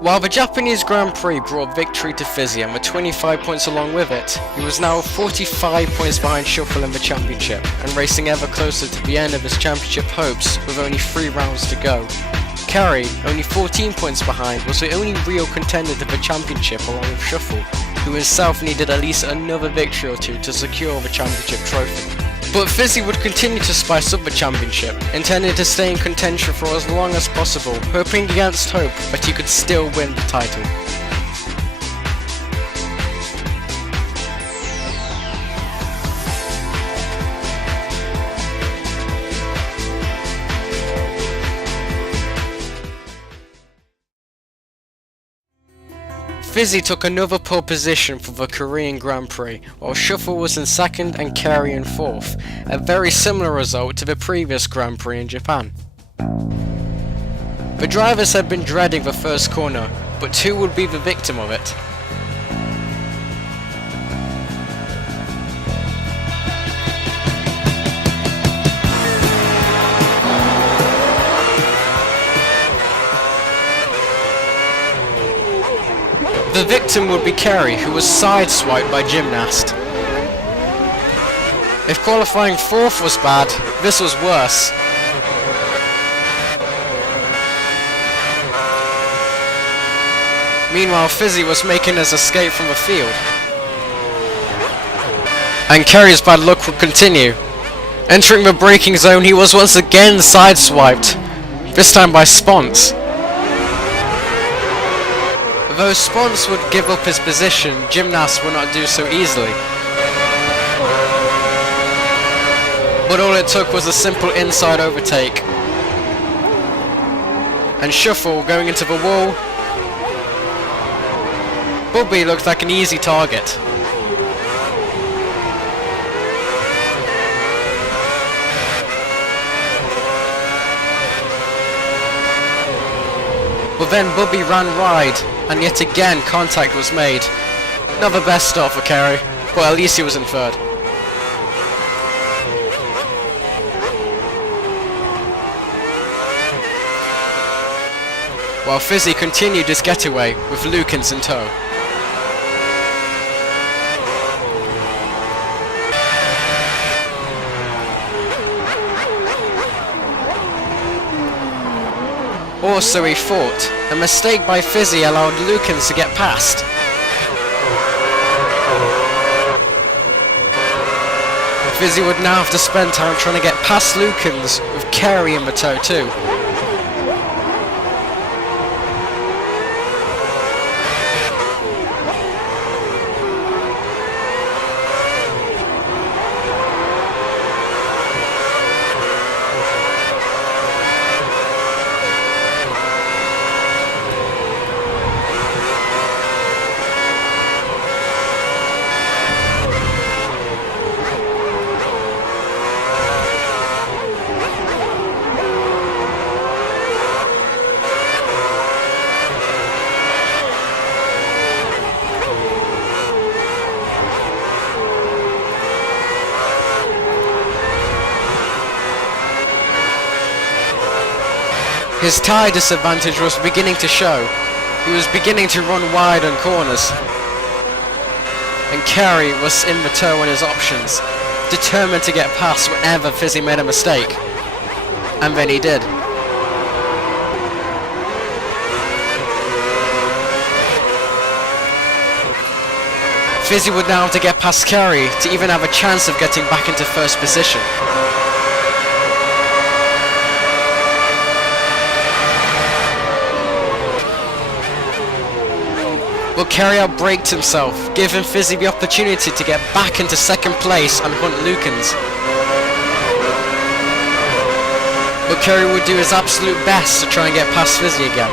While the Japanese Grand Prix brought victory to Fizzy and with 25 points along with it, he was now 45 points behind Shuffle in the championship and racing ever closer to the end of his championship hopes with only 3 rounds to go. Kerry, only 14 points behind, was the only real contender to the championship along with Shuffle, who himself needed at least another victory or 2 to secure the championship trophy. But Fizzy would continue to spice up the championship, intending to stay in contention for as long as possible, hoping against hope that he could still win the title. Fizzy took another pole position for the Korean Grand Prix, while Shuffle was in 2nd and Kerry in 4th, a very similar result to the previous Grand Prix in Japan. The drivers had been dreading the first corner, but who would be the victim of it? The victim would be Kerry, who was sideswiped by Gymnast. If qualifying 4th was bad, this was worse. Meanwhile, Fizzy was making his escape from the field. And Kerry's bad luck would continue. Entering the braking zone, he was once again sideswiped, this time by Spons. Though Spons would give up his position, Gymnast would not do so easily. But all it took was a simple inside overtake. And Shuffle going into the wall. Bubby looked like an easy target. But then Bubby ran wide, and yet again contact was made. Not the best start for Kerry, but at least he was in 3rd. While Fizzy continued his getaway with Lukens in tow. Also he thought, a mistake by Fizzy allowed Lukens to get past. Fizzy would now have to spend time trying to get past Lukens with Kerry in the tow too. His tyre disadvantage was beginning to show. He was beginning to run wide on corners. And Kerry was in the tow on his options, determined to get past whenever Fizzy made a mistake. And then he did. Fizzy would now have to get past Kerry to even have a chance of getting back into 1st position. But Kerry outbraked himself, giving Fizzy the opportunity to get back into 2nd place and hunt Lukens. But Kerry would do his absolute best to try and get past Fizzy again.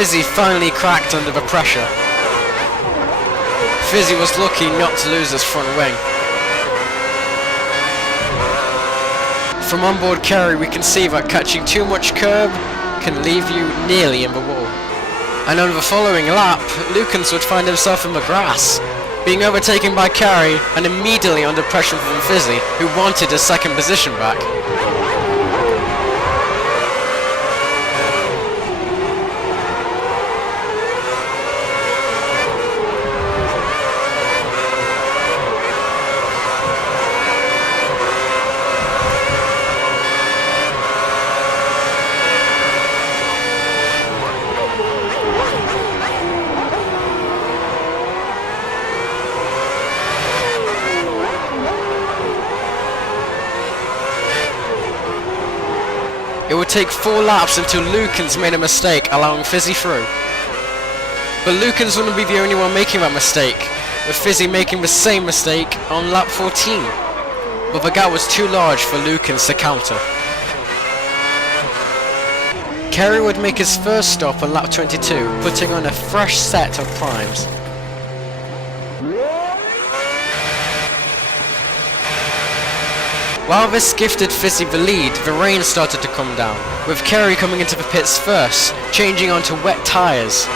Fizzy finally cracked under the pressure. Fizzy was lucky not to lose his front wing. From onboard carry we can see that catching too much curb can leave you nearly in the wall. And on the following lap, Lukens would find himself in the grass, being overtaken by Carey and immediately under pressure from Fizzy, who wanted his second position back. It would take 4 laps until Lukens made a mistake, allowing Fizzy through. But Lukens wouldn't be the only one making that mistake, with Fizzy making the same mistake on lap 14. But the gap was too large for Lukens to counter. Carey would make his first stop on lap 22, putting on a fresh set of primes. While this gifted Fizzy the lead, the rain started to come down, with Carey coming into the pits first, changing onto wet tyres.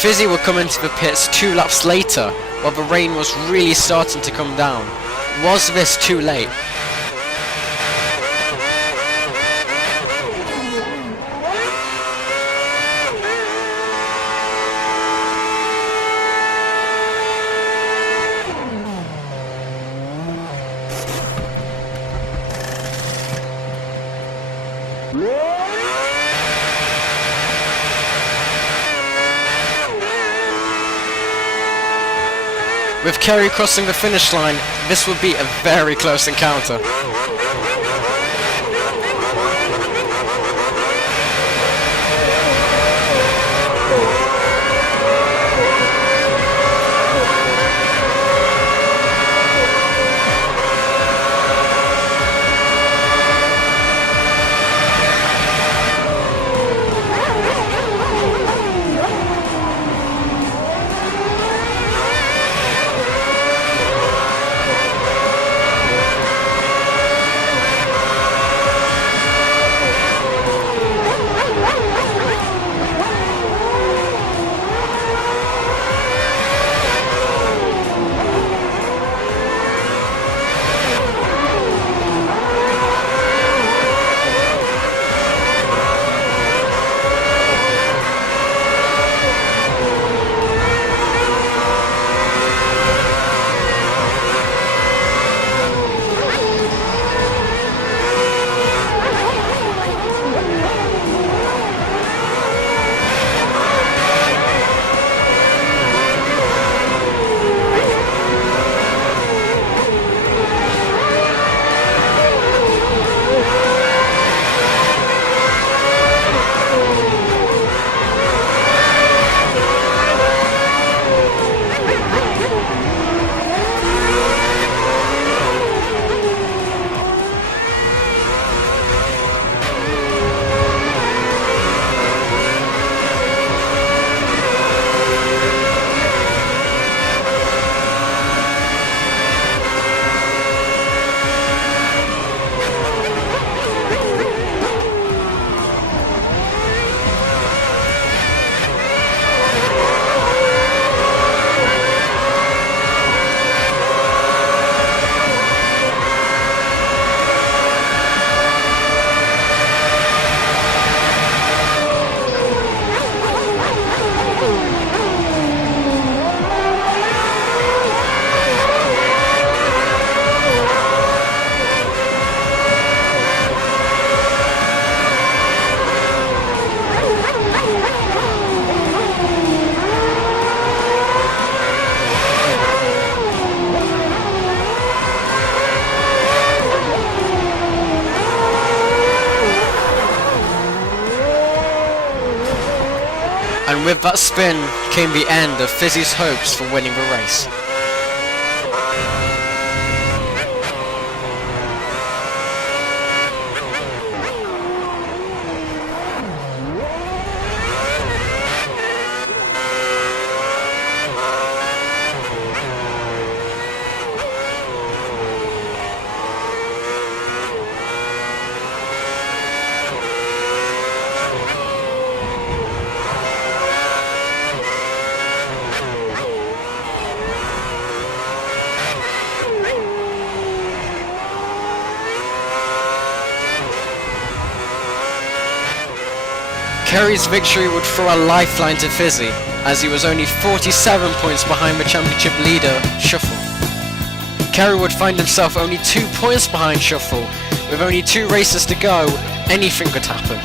Fizzy would come into the pits 2 laps later, while the rain was really starting to come down. Was this too late? With Carey crossing the finish line, this would be a very close encounter. And with that spin came the end of Fizzy's hopes for winning the race. Kerry's victory would throw a lifeline to Fizzy, as he was only 47 points behind the championship leader, Shuffle. Kerry would find himself only 2 points behind Shuffle. With only 2 races to go, anything could happen.